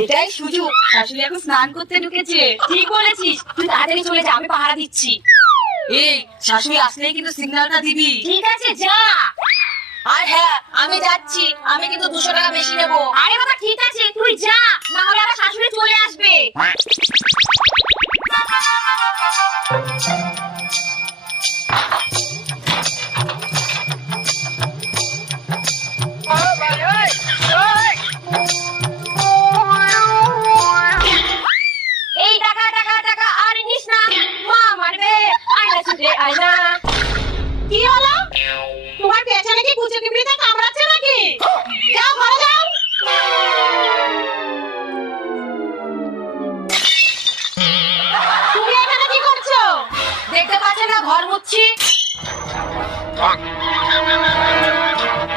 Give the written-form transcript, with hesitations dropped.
এটাই সুযোগ, শাশুড়ি এখন স্নান করতে ঢুকেছে। ঠিক বলেছিস, তুই তাড়াতাড়ি চলে যা, আমি পাহারা দিচ্ছি। এই শাশুড়ি আসলেই কিন্তু সিগন্যালটা দিবি। ঠিক আছে, যা। আর হ্যাঁ, আমি যাচ্ছি, আমি কিন্তু 200 টাকা বেশি নেবো। আরে বাবা ঠিক আছে, তুই যা, না হলে আবার শাশুড়ি চলে আসবে। এই টাকা টাকা টাকা আর নিস না, মা মারবে। আয়না ছুটে আয়না। কি হলো, তোমার পেছনে কি কুচি পিঁপড়িতে কামড়াচ্ছে নাকি? যাও ঘরে যাও। তুমি এখানে কি করছো? দেখতে পাচ্ছ না ঘর মুছছি।